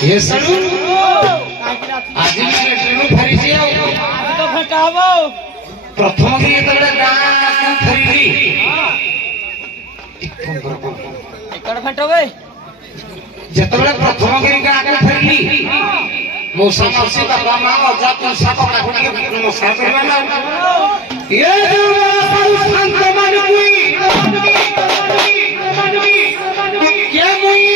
ये सनु आज मैं ट्रेन फेरी से आज तो फटाबो प्रथम दिन जेतबे गां फेरी एकड़ फटोबे जेतबे प्रथम दिन गां को फेरी मौसा मौसी बाबा मां अजा तुलसा को काकुटी के नमस्कार करबा ना ये जो संत मन कोई क्या मुई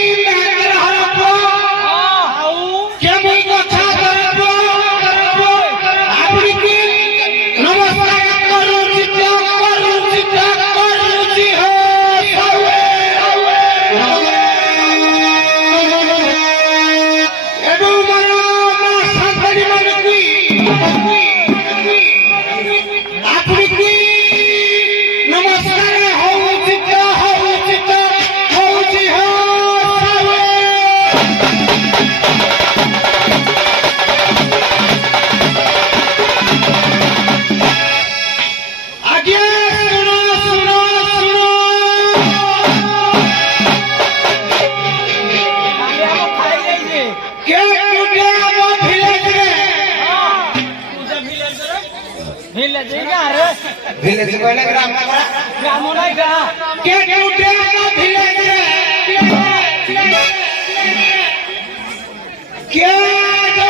विलेज कोले ग्राम ग्राम नहीं गा के टूटे ना विलेज रे क्या जो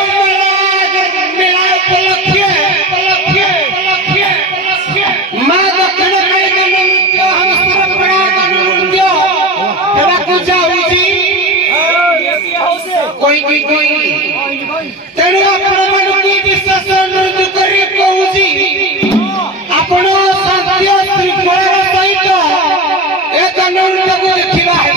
मेरा पलखिए मां दक्षिण कई दिन क्या हम सब बड़ा कानून दियो तेरा कुछ हुई जी कोई तेरे अपन मन की विश्वास निर्णय करी कहूजी आपण शांति श्रृंखला सहित ए कानून को देखिबा है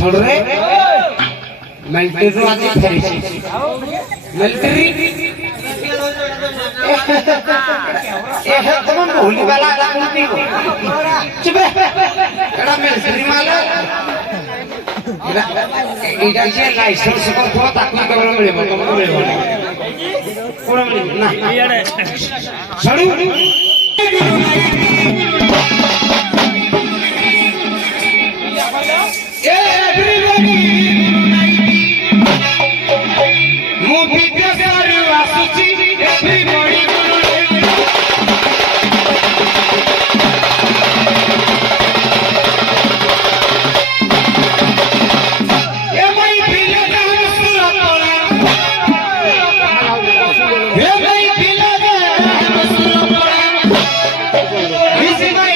सुन रे मिलिट्री रो आज फेरी मिलिट्री ए तुम भूली वाला नहीं चुप एड़ा मिलिट्री माल एड़ा जे लाइसेंस को थो ताकू केवल मिलबो तुमको मिलबो कोन मिलबो ना सड़ू This is my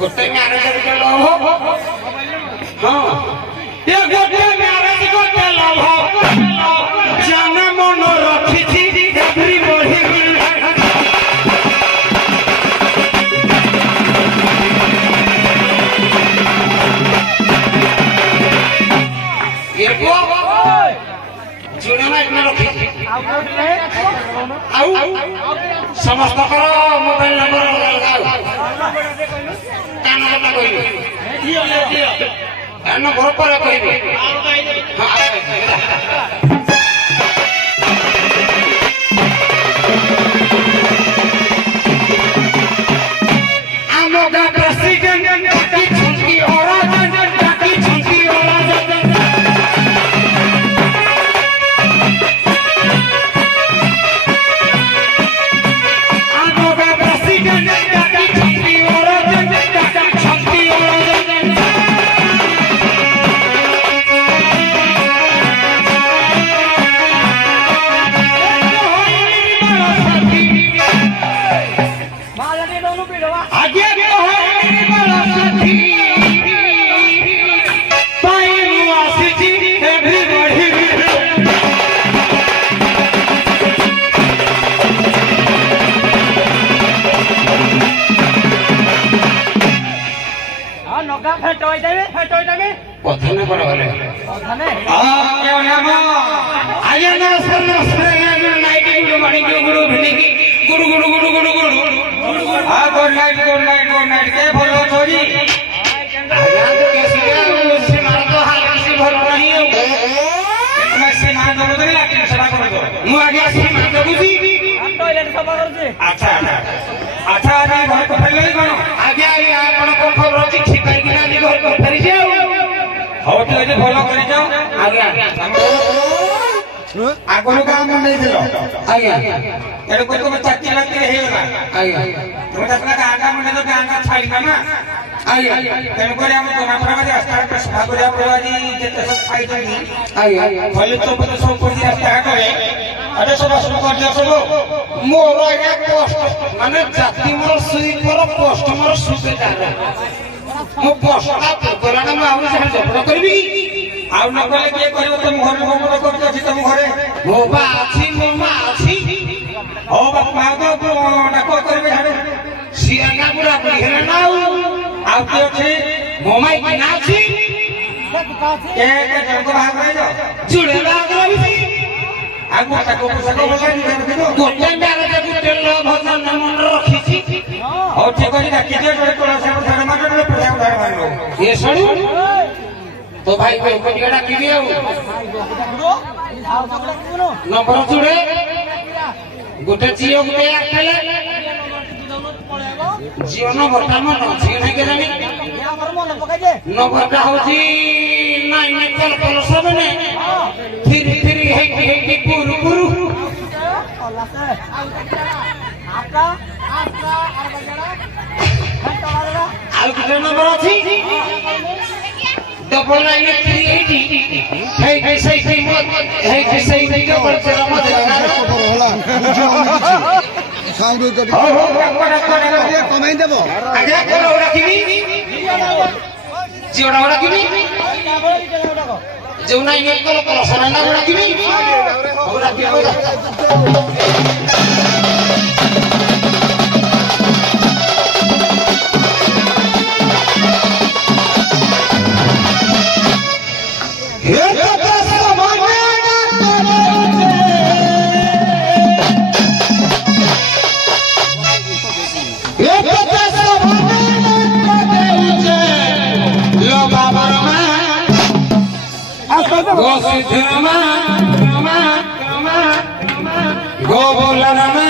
गोटे ମ୍ୟାରେଜ ଗୋଟେ ଲଭ ହଁ ଏ ଗୋଟେ ମ୍ୟାରେଜ ଗୋଟେ ଲଭ ଜାନେ ମନ ରଖିଛି ଏଭରି ବଢି ଏ ପୁଅ ଜୁଣେ ମାଇକ ରଖିଛି ଆଉ ସମସ୍ତଙ୍କର ମୋବାଇଲ ନମ୍ବର କାନ କଥା କହିବେ ନମ୍ବର ପରେ କହିବେ ଆମ ଗାଁ ପ୍ରେସିଡେଣ୍ଟ ଡାକିଛନ୍ତି ଡାକିଛନ୍ତି कथने पर वाले क्या नाम आया ना सर नाइट गुरु मणि गुरु भिनी गुरु गुरु गुरु गुरु गुरु हां गुड नाइट के बोलो छोरी आया तो कैसी है उससे मार तो हाल किसी भलो नहीं है मैं से मार दो तो लाके सेवा कर दो मु आगे से मार दो बुझी टॉयलेट सफा कर दे अच्छा आजी घर को फेले कोन आगे आपण को खबर अछि ठीक है कि ना जी घर को फेरी जाओ हो ठीक है फॉलो करि जाओ आगे आगोलो काम नहीं दिलो आगे एडो को तो चाची लगते हे ना आगे तुम तकला गांगा मुंडे तो गांगा छाड़ी ना आगे तेन को हम तो नापरा में स्टार्ट पर सभा करिया प्रवाजी जेते सब खाइ जनी आगे भले तो पत सब को दिया स्टार्ट करे अरे सब शुरू कर दिया सब मोर आगे पोस्ट माने जाति मोर सुई पर पोस्ट मोर सुते जा मो पोस्ट आप कोराना में आउ से जपड़ करबी आउ न कले के करबो तुम घर में मोर करत छी तुम घरे मोबा अछि मोमा अछि ओ बापा तो डाको करबे हाडे सियाना पूरा बुढ़े ना आउ के अछि मोमाई की ना छी के जनको भाग रे जो जुड़े भाग रे आगु ताको पुसको बोला नि गोटे मेरे जे गुटे लो भजन मन रखिछि हो ठीक अछि ना किजे जोड़े तोरा से धर मार रे पैसा उधार मारलो ये सुन तो भाई को कोटियाडा की दियो नंबर जुड़े गोटे जियो गुटे आकेले जियो नंबर का मन जियो नहीं के जानी हमर मन पकाई दे नंबर का होची नाइन कल कल सब ने फिर हे पुरु पुरु आपका आउ कितना नंबर अछि डबल 98380 हे कैसे डबल 0 मत साउंड कर हो कमाई देबो आगे कोन राखिबी जियोडा राखिबी जो नहीं एक कल कल सना राखिबी हो राखिबो go bolana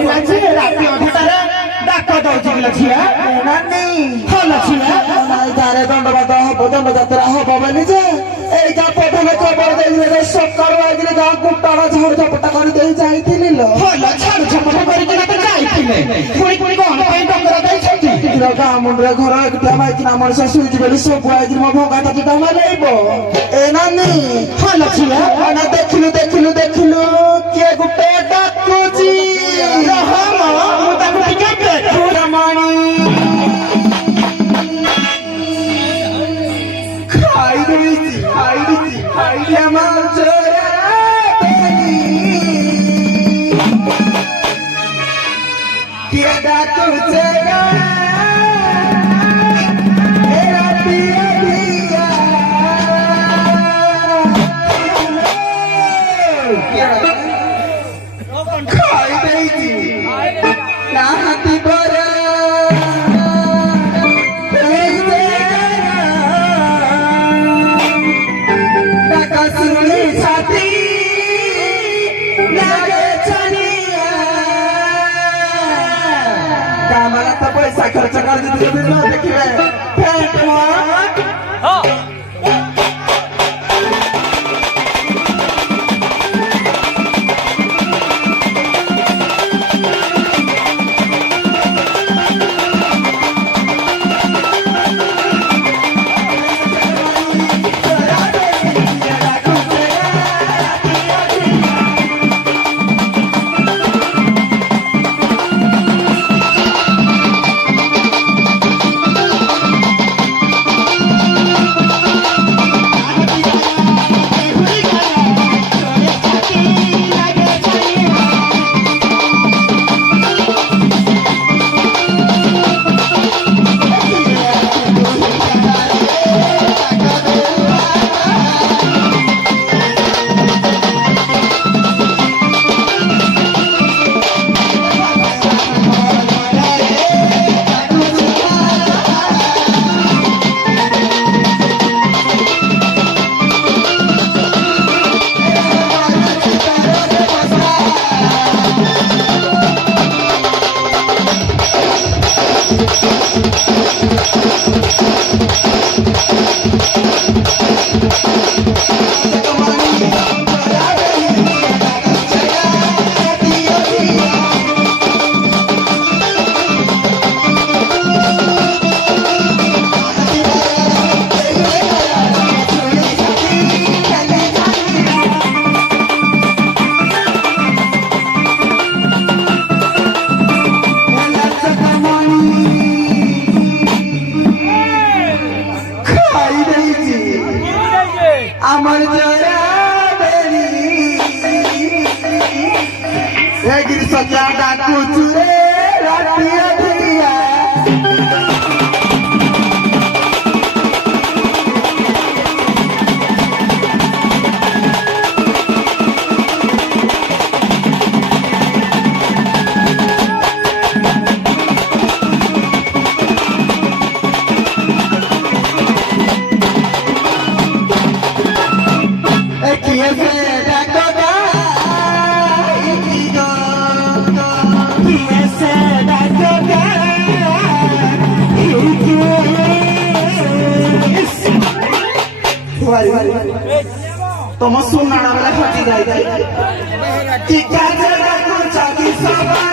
କରିଲା ଝିଅ ରାତି ଅଧଟାରେ ଡାକ ଦଉଛି କି ଝିଅ ନାନୀ ଭଲ ଝିଅ ନାଇଁ ତାରେ ଦଣ୍ଡବାଦ ହବ ଦଣ୍ଡଯାତ୍ରା ହବ ବୋଲି ଯେ ଏଇଟା ପ୍ରଥମ ଖବର ଦେଇଥିଲେ ସକାଳୁ ଆଇଥିଲେ ଗାଁ କୁଟାଳ ଝାଡୁ ଝପଟା କରିଦେଇ ଯାଇଥିଲି ଲୋ ଭଲ ଛାଡୁ ଛପଟ କରିକି ତ ଯାଇଥିଲେ ପୁଣି ପୁଣି କଣ ପାଇଁ ଡଙ୍ଗର ଦେଇଛନ୍ତି ଗାଁ ମୁଣ୍ଡରେ ଘର ଏକୁଟିଆ ମାଇକିନା ମଣିଷ ଶୋଇଛି ବୋଲି ସବୁ ଆଇକିରି ମୋ ଭଙ୍ଗା ତାଟିଟା ମାରେଇବ ଏ ନାନୀ ଭଲ ଝିଅ ନା ଦେଖିଲୁ ଦେଖିଲୁ ଦେଖିଲୁ କିଏ ଗୋଟେ ଡାକୁଛି ରହ ମ, ମୁଁ ତାକୁ ଟିକେ ଦେଖୁ ରମଣୀ ଖାଇ ଦେଇଛି ଆମର ଚୋରା କିଏ ଡାକୁଛେ ଖାଇ ଦେଇଛି ନାହାନ୍ତି ପରା ଡାକ ଶୁଣି ଛାତି ଲାଗେ ଛାନିଆ କାମଲା ତ ପଇସା ଖର୍ଚ୍ଚ କରିଦେଇଥିଲେ ନ ଦେଖିବେ ଫେଟ ହଁ আমার জোড়া বেরি এগির সজা ডাকুছু রে রাতি অধিয়া ତମ ସୁନାଡା ବେলা ଫଟି ଯାଇଥାଏ ଟିକା ଜାଗାକୁ ଚାକି ସବାଇ